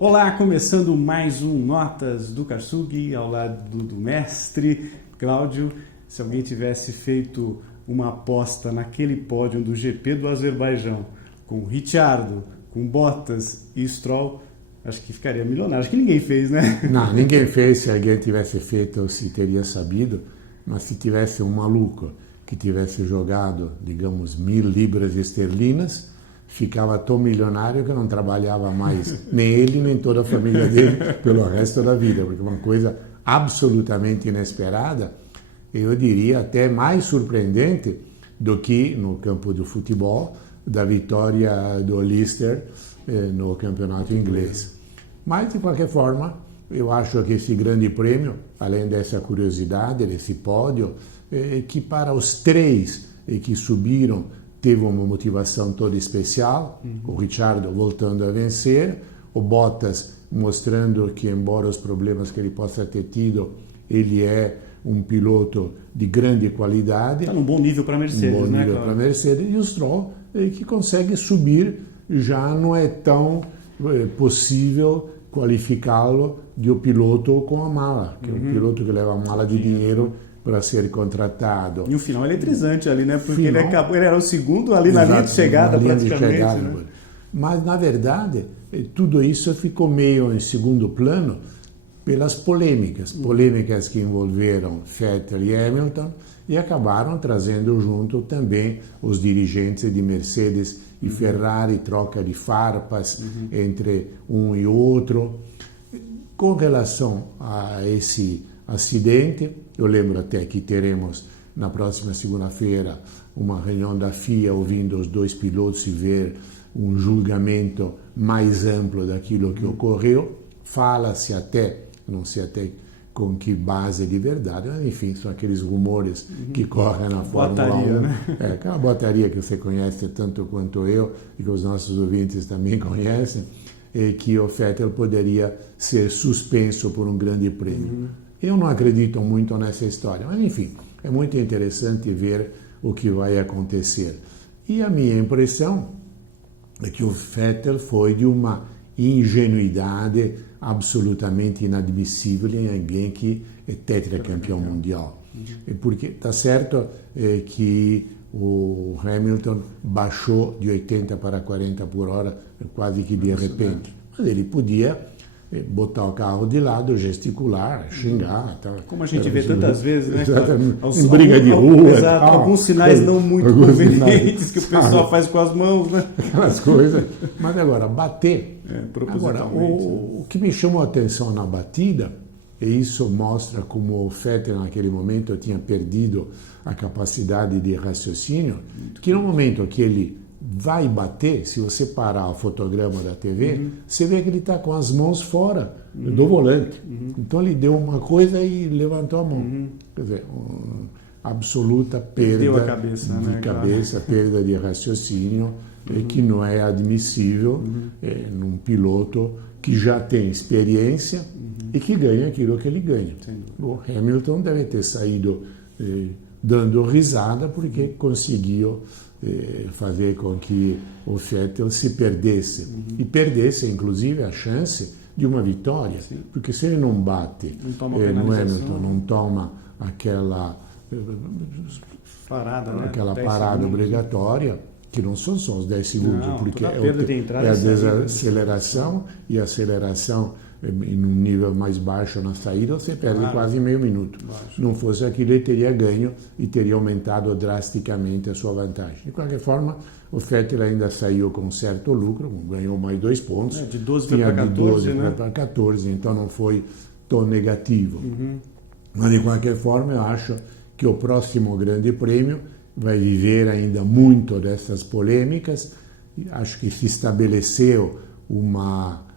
Olá, começando mais um Notas do Karsug, ao lado do mestre Cláudio. Se alguém tivesse feito uma aposta naquele pódio do GP do Azerbaijão, com Ricciardo, com Bottas e Stroll, acho que ficaria milionário. Acho que ninguém fez, né? Não, ninguém fez. Se alguém tivesse feito, se teria sabido. Mas se tivesse um maluco que tivesse jogado, digamos, 1.000 libras esterlinas, ficava tão milionário que não trabalhava mais, nem ele, nem toda a família dele, pelo resto da vida, porque é uma coisa absolutamente inesperada, eu diria até mais surpreendente do que no campo do futebol, da vitória do Leicester no campeonato inglês. Mas, de qualquer forma, eu acho que esse grande prêmio, além dessa curiosidade, desse pódio, que para os três que subiram, teve uma motivação toda especial, o Ricciardo voltando a vencer, o Bottas mostrando que, embora os problemas que ele possa ter tido, ele é um piloto de grande qualidade. Está num bom nível para a Mercedes, um bom nível para a Mercedes, e o Stroll que consegue subir, já não é tão possível qualificá-lo de um piloto com a mala, que é um piloto que leva a mala de dinheiro para ser contratado. E o final é eletrizante ali, né? Porque ele era o segundo ali na linha de chegada, praticamente. Né? Mas, na verdade, tudo isso ficou meio em segundo plano pelas polêmicas que envolveram Vettel e Hamilton e acabaram trazendo junto também os dirigentes de Mercedes e Ferrari, troca de farpas entre um e outro. Com relação a esse acidente, eu lembro até que teremos na próxima segunda-feira uma reunião da FIA ouvindo os dois pilotos e ver um julgamento mais amplo daquilo que ocorreu. Fala-se até, não sei até com que base de verdade, mas enfim, são aqueles rumores que correm na Fórmula 1. Né? Aquela botaria que você conhece tanto quanto eu e que os nossos ouvintes também conhecem, que o Vettel poderia ser suspenso por um grande prêmio. Eu não acredito muito nessa história, mas enfim, é muito interessante ver o que vai acontecer. E a minha impressão é que o Vettel foi de uma ingenuidade absolutamente inadmissível em alguém que é tetracampeão mundial. Porque está certo que o Hamilton baixou de 80 para 40 por hora quase que de repente, mas ele podia botar o carro de lado, gesticular, xingar. Tal. Como a gente vê tantas vezes, né? Em briga de rua. Exato, alguns sinais não muito convenientes que o pessoal faz com as mãos, né? Aquelas coisas. Mas agora, bater. Agora, o que me chamou a atenção na batida, e isso mostra como o Vettel naquele momento tinha perdido a capacidade de raciocínio, que no momento que ele vai bater, se você parar o fotograma da TV, você vê que ele está com as mãos fora do volante. Então ele deu uma coisa e levantou a mão. Quer dizer, absoluta perda de cabeça, perda de raciocínio, que não é admissível num piloto que já tem experiência e que ganha aquilo que ele ganha. O Hamilton deve ter saído dando risada porque conseguiu fazer com que o Vettel se perdesse. E perdesse, inclusive, a chance de uma vitória. Porque se ele não bate no Hamilton, não toma aquela parada obrigatória, que não são só os 10 segundos, porque é a desaceleração, e a aceleração em um nível mais baixo na saída, você perde quase meio minuto. Se não fosse aquilo, ele teria ganho e teria aumentado drasticamente a sua vantagem. De qualquer forma, o Vettel ainda saiu com certo lucro, ganhou mais 2 pontos. De 12 para 14, né? Para 14, então não foi tão negativo. Mas, de qualquer forma, eu acho que o próximo grande prêmio vai viver ainda muito dessas polêmicas. Acho que se estabeleceu uma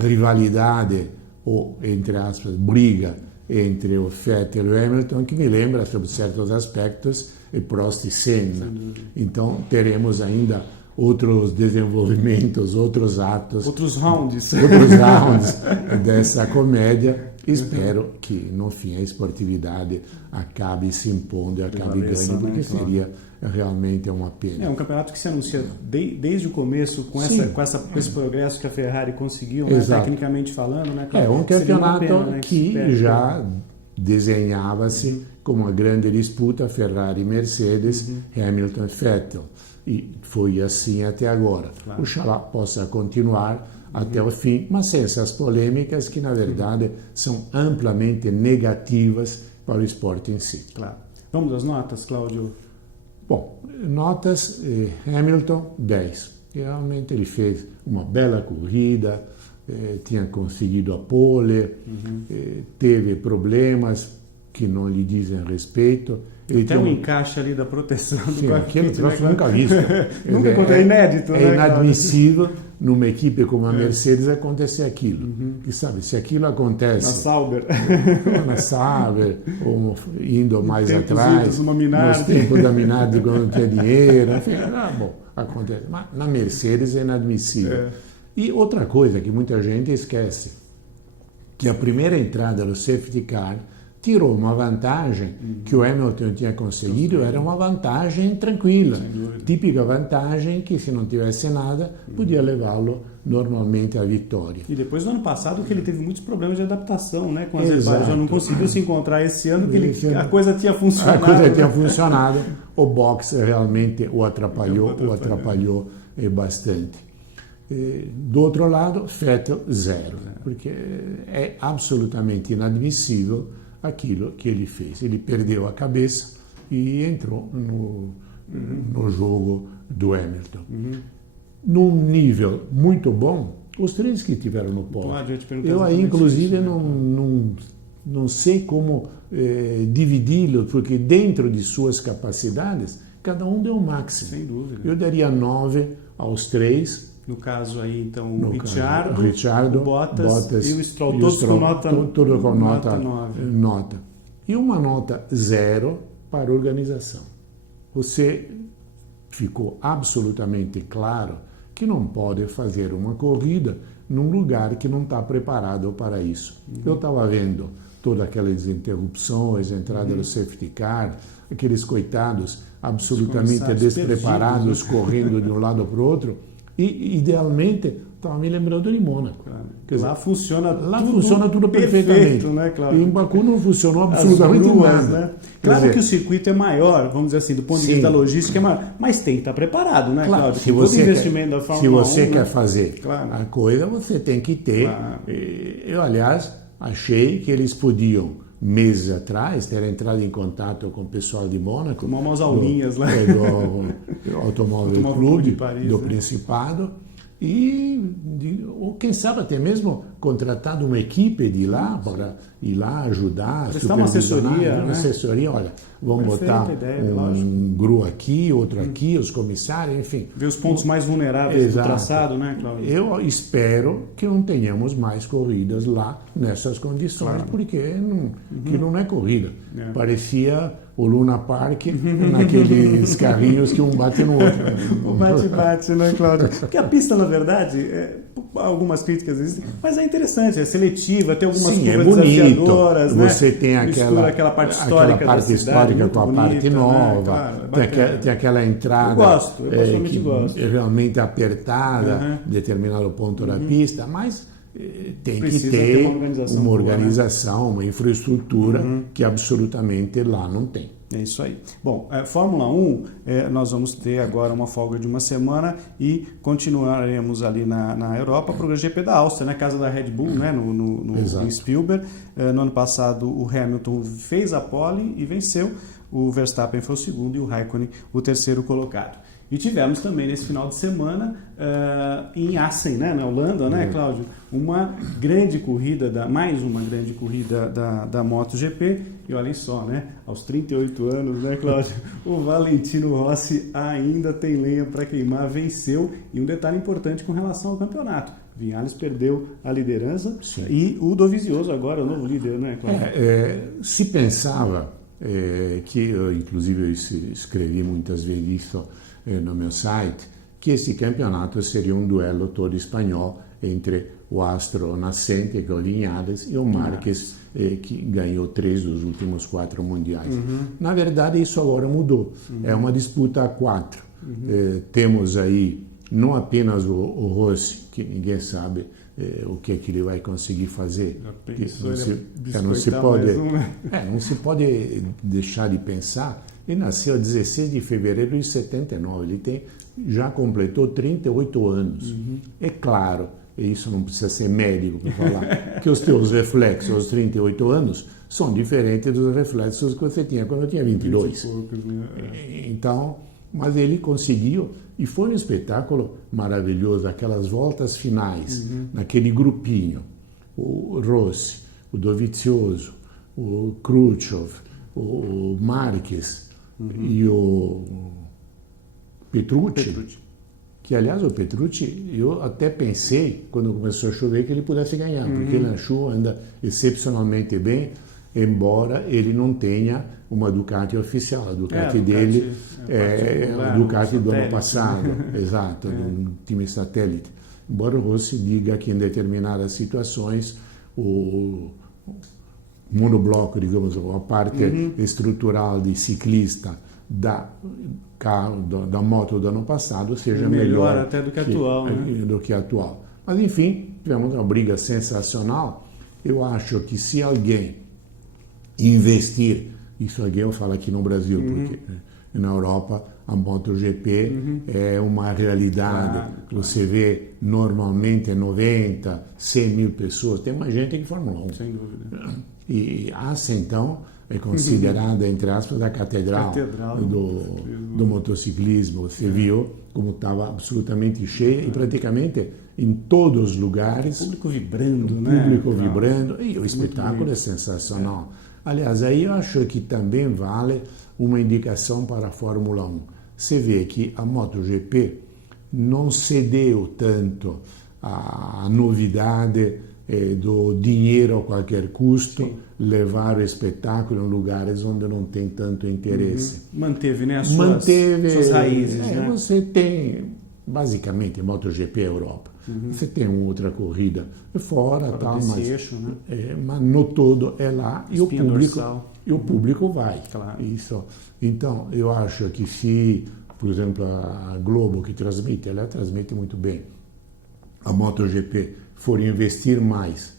rivalidade, ou, entre aspas, briga entre o Vettel e o Hamilton, que me lembra, sob certos aspectos, Prost e Senna. Então, teremos ainda outros desenvolvimentos, outros atos, outros rounds dessa comédia. Espero que, no fim, a esportividade acabe se impondo e acabe ganhando, porque seria realmente uma pena. É um campeonato que se anuncia desde o começo com esse progresso que a Ferrari conseguiu, né, tecnicamente falando. Né, é um campeonato que já desenhava-se como uma grande disputa Ferrari-Mercedes, Hamilton-Vettel. E foi assim até agora. Claro. Oxalá possa continuar até o fim, mas sem essas polêmicas que, na verdade, são amplamente negativas para o esporte em si. Claro. Vamos às notas, Cláudio? Bom, notas, Hamilton, 10. Realmente ele fez uma bela corrida, tinha conseguido a pole, teve problemas que não lhe dizem respeito. Ele tem um encaixe ali da proteção do cockpit. Aquele troço nunca visto. É inédito. É inadmissível numa equipe como a Mercedes acontecer aquilo. E sabe, se aquilo acontece... Na Sauber, ou indo mais atrás, nos tempos da Minardi quando não tinha dinheiro, enfim, bom, acontece. Mas na Mercedes é inadmissível. E outra coisa que muita gente esquece, que a primeira entrada do safety car tirou uma vantagem que o Hamilton tinha conseguido, era uma vantagem tranquila, típica vantagem que, se não tivesse nada, podia levá-lo normalmente à vitória. E depois, no ano passado, que ele teve muitos problemas de adaptação, né, com as Azerbaijão, já não conseguiu se encontrar esse ano, que a coisa tinha funcionado. A coisa tinha funcionado, o boxe realmente o atrapalhou bastante. Do outro lado, Vettel, 0, porque é absolutamente inadmissível aquilo que ele fez. Ele perdeu a cabeça e entrou no jogo do Hamilton. Num nível muito bom, os três que tiveram no pódio. Eu aí, inclusive, não sei como dividi-los, porque dentro de suas capacidades, cada um deu o máximo. Sem dúvida. Eu daria 9 aos três. No caso aí, então, o Ricciardo, o Bottas e o Stroll, todos com nota 9. E uma nota 0 para a organização. Você ficou absolutamente claro que não pode fazer uma corrida num lugar que não está preparado para isso. Eu estava vendo todas aquelas interrupções, entrada do safety car, aqueles coitados absolutamente despreparados, correndo de um lado para o outro. E, idealmente, estava me lembrando de Mônaco. Lá funciona tudo perfeitamente. Né, Cláudio? E em Baku não funcionou absolutamente nada. Né? Claro que o circuito é maior, vamos dizer assim, do ponto de vista da logística é maior, mas tem que estar preparado, né, Cláudio? Se você quer fazer a coisa, você tem que ter. Claro. Eu, aliás, achei que eles podiam, meses atrás, ter entrado em contato com o pessoal de Mônaco, tomar umas aulinhas lá do Automóvel Clube de Paris, do Principado, ou quem sabe até mesmo contratado uma equipe de lá para ir lá ajudar, prestar uma assessoria, olha, vamos botar um GRU aqui, outro aqui, os comissários, enfim. Ver os pontos mais vulneráveis do traçado, né, Cláudio? Eu espero que não tenhamos mais corridas lá nessas condições, porque aquilo não é corrida. Parecia o Luna Park naqueles carrinhos que um bate no outro. O bate-bate, né, Cláudio? Porque a pista, na verdade, algumas críticas existem, mas é interessante, é seletiva, tem algumas curvas desafiadoras, você tem aquela parte histórica da cidade, com a parte nova, né? tem aquela entrada eu gosto. É realmente apertada, determinado ponto da pista, mas tem que ter uma organização, uma infraestrutura que absolutamente lá não tem. É isso aí. Bom, Fórmula 1, nós vamos ter agora uma folga de uma semana e continuaremos ali na Europa para o GP da Áustria, né? Casa da Red Bull, né? Em Spielberg. No ano passado o Hamilton fez a pole e venceu, o Verstappen foi o segundo e o Raikkonen o terceiro colocado. E tivemos também nesse final de semana em Assen, né, na Holanda, né, Cláudio? Mais uma grande corrida da MotoGP. E olhem só, né? Aos 38 anos, né, Cláudio? O Valentino Rossi ainda tem lenha para queimar, venceu. E um detalhe importante com relação ao campeonato: Viñales perdeu a liderança. Sim. E o Dovizioso agora é o novo líder, né, Cláudio? Se pensava que, inclusive eu escrevi muitas vezes isso no meu site, que esse campeonato seria um duelo todo espanhol entre o astro nascente, que é o Viñales, e o Marques, que ganhou 3 dos últimos 4 mundiais. Na verdade, isso agora mudou. É uma disputa a 4. Temos aí não apenas o Rossi, que ninguém sabe o que é que ele vai conseguir fazer. Não se pode deixar de pensar. Ele nasceu 16 de fevereiro de 79, ele já completou 38 anos. É claro, e isso não precisa ser médico para falar, que os teus reflexos aos 38 anos são diferentes dos reflexos que você tinha quando eu tinha 22. Então, mas ele conseguiu, e foi um espetáculo maravilhoso, aquelas voltas finais, naquele grupinho, o Rossi, o Dovizioso, o Khrushchev, o Marques e o Petrucci. Que, aliás, o Petrucci, eu até pensei, quando começou a chover, que ele pudesse ganhar, porque ele achou, anda excepcionalmente bem, embora ele não tenha uma Ducati oficial. A Ducati dele é a Ducati do ano passado, exato, do time satélite. Embora o Rossi diga que em determinadas situações o monobloco, digamos, a parte estrutural de ciclista da moto do ano passado seja melhor até do que atual, do que atual. Mas enfim, tivemos uma briga sensacional. Eu acho que se alguém investir, isso alguém eu falo aqui no Brasil, porque na Europa a MotoGP é uma realidade. Você vê normalmente 90, 100 mil pessoas, tem mais gente que Fórmula 1. Sem dúvida. E essa, então, é considerada, entre aspas, a catedral do motociclismo. Você viu como estava absolutamente cheia e praticamente em todos os lugares. O público vibrando, vibrando. E o espetáculo é sensacional. Aliás, aí eu acho que também vale uma indicação para a Fórmula 1. Você vê que a MotoGP não cedeu tanto à novidade do dinheiro a qualquer custo, levar o espetáculo em lugares onde não tem tanto interesse. Manteve, né, as suas raízes. Né? Você tem, basicamente, MotoGP é Europa. Você tem outra corrida fora tal, mas, eixo, né? Mas no todo é lá e o público vai. Claro. Isso. Então, eu acho que se, por exemplo, a Globo que transmite, ela transmite muito bem. A MotoGP for investir mais,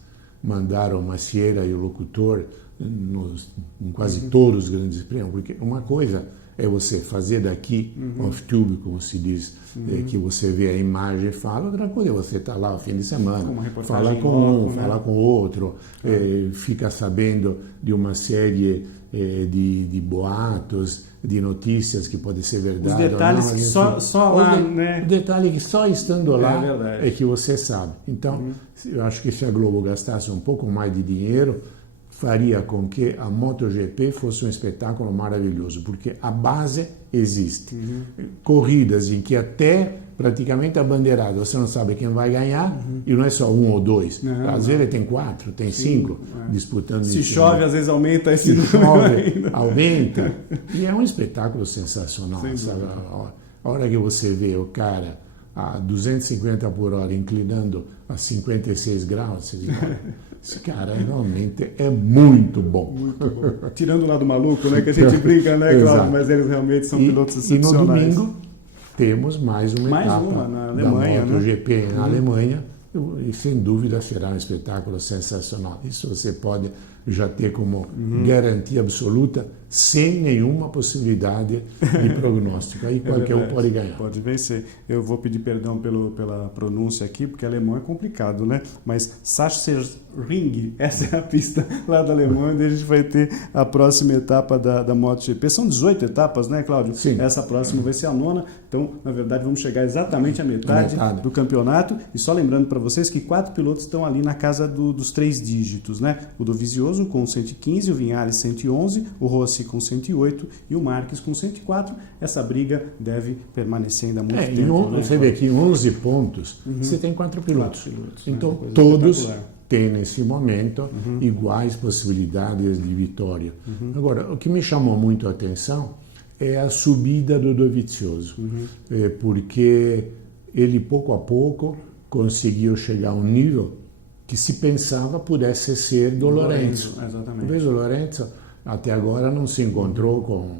mandar o Macieira e o locutor em quase todos os grandes prêmios, porque uma coisa é você fazer daqui off-tube, como se diz, que você vê a imagem e fala, outra coisa é você estar lá o fim de semana, fala com um, fala com outro, fica sabendo de uma série de boatos, de notícias que podem ser verdade. Os detalhes que só lá, né? O detalhe que só estando lá é que você sabe. Então, eu acho que se a Globo gastasse um pouco mais de dinheiro, faria com que a MotoGP fosse um espetáculo maravilhoso, porque a base existe. Corridas em que até praticamente a bandeirada, você não sabe quem vai ganhar, e não é só um ou dois. Às vezes tem 4, tem 5 disputando. Se chove, às vezes aumenta. Se chove, aumenta. E é um espetáculo sensacional. Sabe? A hora que você vê o cara a 250 por hora inclinando a 56 graus, você diz, esse cara realmente é muito bom. Muito bom. Tirando o lado maluco, né, que a gente brinca, né, Cláudio? Mas eles realmente são pilotos excepcionais. E no domingo temos mais uma etapa na Alemanha, da MotoGP na Alemanha, e sem dúvida será um espetáculo sensacional. Isso você pode já ter como garantia absoluta, sem nenhuma possibilidade de prognóstico. Aí qualquer um pode ganhar. Pode vencer. Eu vou pedir perdão pela pronúncia aqui, porque alemão é complicado, né? Mas Sachsenring, essa é a pista lá da Alemanha, onde a gente vai ter a próxima etapa da MotoGP. São 18 etapas, né, Cláudio? Sim. Essa próxima vai ser a 9ª. Então, na verdade, vamos chegar exatamente à metade do campeonato. E só lembrando para vocês que 4 pilotos estão ali na casa dos 3 dígitos, né? O Dovizioso com 115, o Viñales 111, o Rossi com 108 e o Marques com 104. Essa briga deve permanecer ainda muito tempo. Você vê que em 11 pontos você tem 4 pilotos. Então, todos têm, nesse momento, iguais possibilidades de vitória. Agora, o que me chamou muito a atenção é a subida do Dovizioso, porque ele pouco a pouco conseguiu chegar a um nível que se pensava pudesse ser do Lorenzo. Exatamente. Talvez o Lorenzo até agora não se encontrou com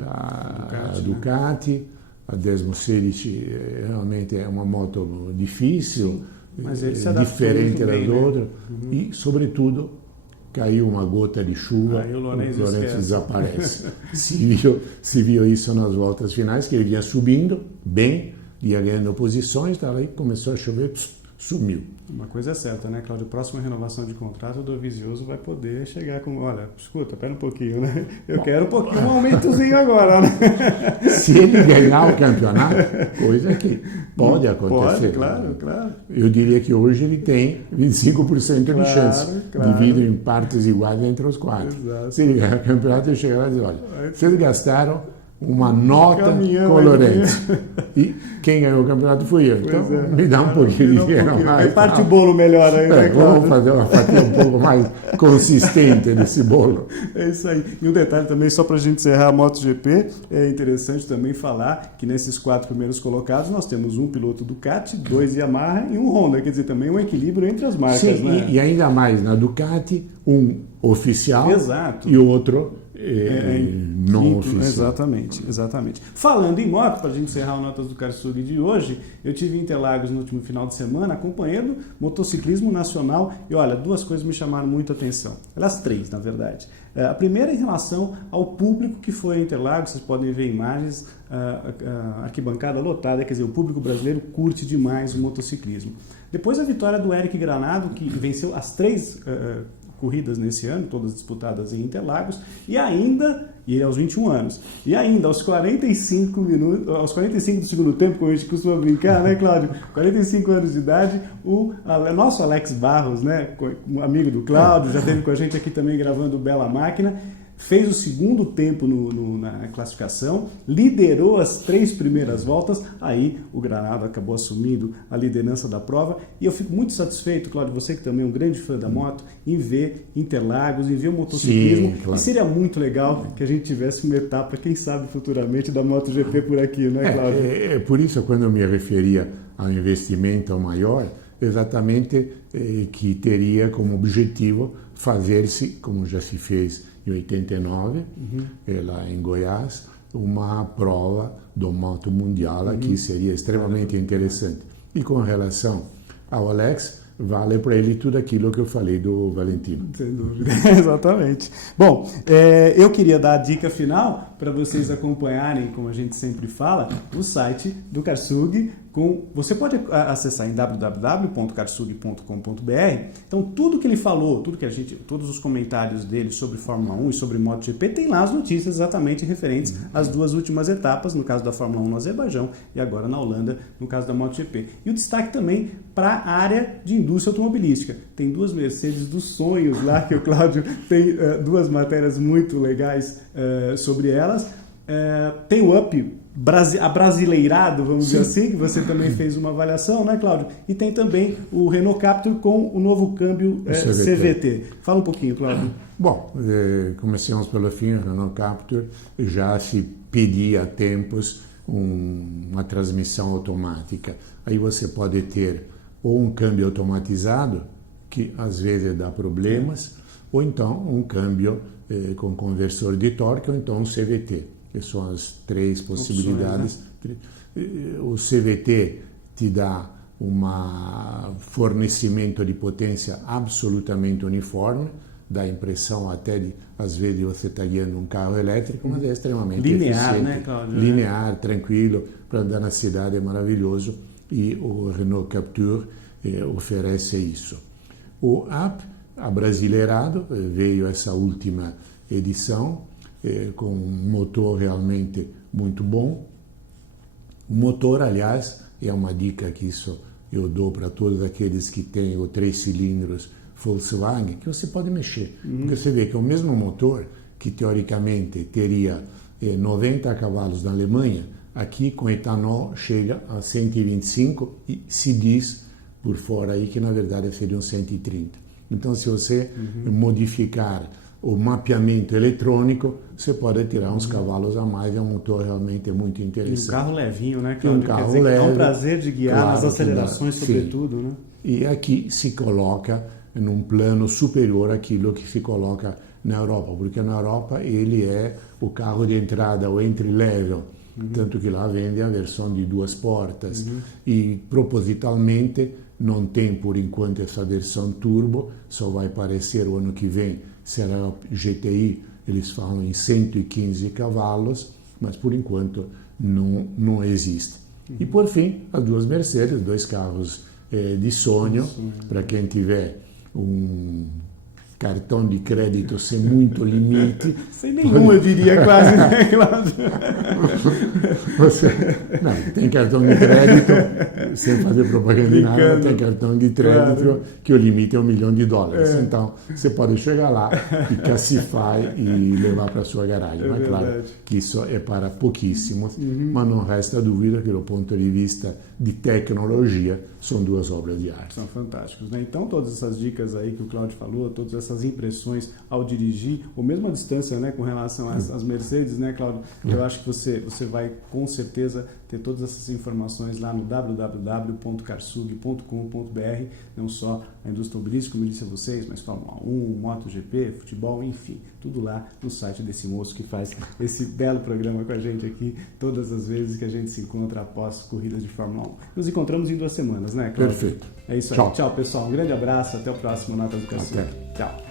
a Ducati, né? A Desmo 16 realmente é uma moto difícil, mas ele se diferente das bem, outras, né? e sobretudo caiu uma gota de chuva, o Lorenzo desaparece. se viu isso nas voltas finais, que ele vinha subindo bem, ia ganhando posições, daí começou a chover, sumiu. Uma coisa é certa, né, Cláudio? Próxima renovação de contrato, o Dovizioso vai poder chegar com, olha, escuta, pera um pouquinho, né? Eu quero um pouquinho, um aumentozinho agora, né? Se ele ganhar o campeonato, coisa que pode acontecer. Pode, claro. Eu diria que hoje ele tem 25% de chance, dividido em partes iguais entre os quatro. Exato. Se ele ganhar o campeonato, ele chega lá e diz, olha, vocês gastaram uma nota com o Lorenzo. E quem ganhou o campeonato fui eu. Então, me dá um pouquinho de dinheiro mais. Reparte o bolo melhor aí, né, Cláudio? Vamos fazer uma fatia um pouco mais consistente desse bolo. É isso aí. E um detalhe também, só para a gente encerrar a MotoGP, é interessante também falar que nesses 4 primeiros colocados nós temos um piloto Ducati, 2 Yamaha e um Honda. Quer dizer, também um equilíbrio entre as marcas. Sim, né? E ainda mais na Ducati, um oficial. Exato. E o outro não oficial. Exatamente. Falando em moto, para a gente encerrar o Notas do Karsug de hoje, eu tive em Interlagos no último final de semana acompanhando motociclismo nacional e olha, 2 coisas me chamaram muito a atenção. Elas 3, na verdade. A primeira em relação ao público que foi a Interlagos, vocês podem ver imagens, a arquibancada lotada, quer dizer, o público brasileiro curte demais o motociclismo. Depois a vitória do Eric Granado, que venceu as 3 corridas nesse ano, todas disputadas em Interlagos, e ele aos 21 anos, e ainda aos 45 do segundo tempo, como a gente costuma brincar, né, Cláudio? 45 anos de idade, o nosso Alex Barros, né, um amigo do Cláudio, já esteve com a gente aqui também gravando o Bela Máquina, fez o segundo tempo na classificação, liderou as 3 primeiras voltas, aí o Granado acabou assumindo a liderança da prova, e eu fico muito satisfeito, Cláudio, você que também é um grande fã da moto, em ver Interlagos, em ver o motociclismo. Sim, claro. E seria muito legal que a gente tivesse uma etapa, quem sabe futuramente, da MotoGP por aqui, né, Cláudio? Por isso, quando eu me referia ao investimento maior, exatamente que teria como objetivo fazer-se, como já se fez em 89, lá em Goiás, uma prova do Moto Mundial que seria extremamente interessante. E com relação ao Alex, vale para ele tudo aquilo que eu falei do Valentino. Sem dúvida, exatamente. Bom, eu queria dar a dica final para vocês acompanharem, como a gente sempre fala, o site do Karsug. Você pode acessar em www.karsug.com.br. Então, tudo que ele falou, todos os comentários dele sobre Fórmula 1 e sobre MotoGP, tem lá as notícias exatamente referentes às 2 últimas etapas, no caso da Fórmula 1 no Azerbaijão e agora na Holanda, no caso da MotoGP. E o destaque também para a área de indústria automobilística. Tem 2 Mercedes dos sonhos lá, que o Cláudio tem 2 matérias muito legais sobre elas. Tem o Up abrasileirado, vamos dizer assim, que você também fez uma avaliação, né, Cláudio? E tem também o Renault Captur com o novo câmbio CVT. Fala um pouquinho, Cláudio. Bom, comecemos pelo fim. O Renault Captur já se pedia há tempos uma transmissão automática. Aí você pode ter ou um câmbio automatizado, que às vezes dá problemas, ou então um câmbio com conversor de torque, ou então um CVT, que são as 3 possibilidades. Opções, né? O CVT te dá um fornecimento de potência absolutamente uniforme, dá a impressão até de, às vezes, você está guiando um carro elétrico, mas é extremamente linear, eficiente. né, Cláudio? Linear, tranquilo, para andar na cidade é maravilhoso, e o Renault Captur oferece isso. O Up, abrasileirado, veio essa última edição, com um motor realmente muito bom. O motor, aliás, é uma dica que isso eu dou para todos aqueles que têm o 3 cilindros Volkswagen, que você pode mexer. Porque você vê que é o mesmo motor que, teoricamente, teria 90 cavalos na Alemanha, aqui com etanol chega a 125 e se diz por fora aí que, na verdade, seriam 130. Então, se você modificar o mapeamento eletrônico, você pode tirar uns cavalos a mais, é um motor realmente muito interessante. E um carro levinho, né, Cláudio? Um carro Quer dizer, leve, dá um prazer de guiar claro, nas acelerações, sim. sobretudo, né? E aqui se coloca num plano superior àquilo que se coloca na Europa, porque na Europa ele é o carro de entrada, o entry level, tanto que lá vende a versão de 2 portas e propositalmente não tem por enquanto essa versão turbo, só vai aparecer o ano que vem, será o GTI, eles falam em 115 cavalos, mas por enquanto não existe. E por fim, as 2 Mercedes, 2 carros de sonho, para quem tiver um cartão de crédito sem muito limite. Sem nenhum, eu diria quase, né, Cláudio? Não, tem cartão de crédito, sem fazer propaganda de nada, tem cartão de crédito que o limite é $1 milhão. Então, você pode chegar lá e cacifar e levar para a sua garagem. Mas claro que isso é para pouquíssimos, mas não resta dúvida que do ponto de vista de tecnologia, são 2 obras de arte. São fantásticos, né? Então, todas essas dicas aí que o Cláudio falou, todas essas impressões ao dirigir, ou mesmo a distância, né, com relação às Mercedes, né, Cláudio? Eu acho que você vai, com certeza, ter todas essas informações lá no www.carsug.com.br, não só a indústria automobilística, como eu disse a vocês, mas Fórmula 1, MotoGP, futebol, enfim, tudo lá no site desse moço que faz esse belo programa com a gente aqui, todas as vezes que a gente se encontra após corridas de Fórmula 1. Nos encontramos em 2 semanas, né, Cláudio? Perfeito. É isso aí. Tchau, pessoal. Um grande abraço. Até o próximo Notas do Carsug. Tchau.